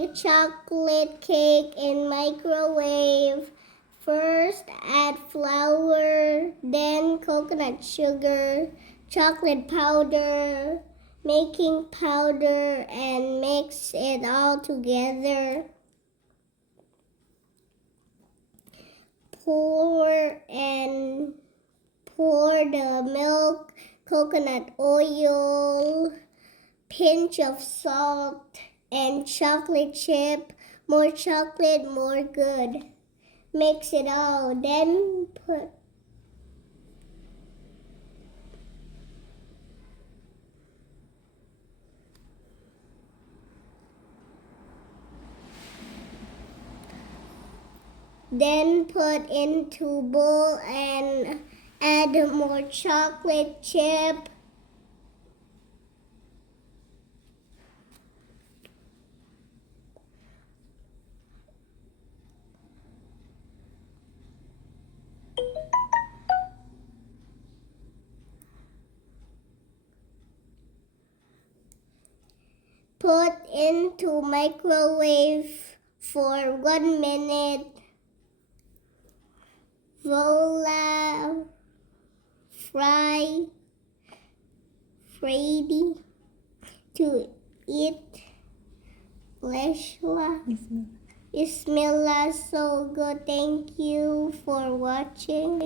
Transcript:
make chocolate cake in microwave. First add flour, then coconut sugar, chocolate powder, baking powder, and mix it all together. Pour the milk, coconut oil, pinch of salt, and chocolate chip. More chocolate, more good. Mix it all, then put into bowl and add more chocolate chip. Put into microwave for 1 minute. Voila! Ready to eat. Bismillah. So good. Thank you for watching.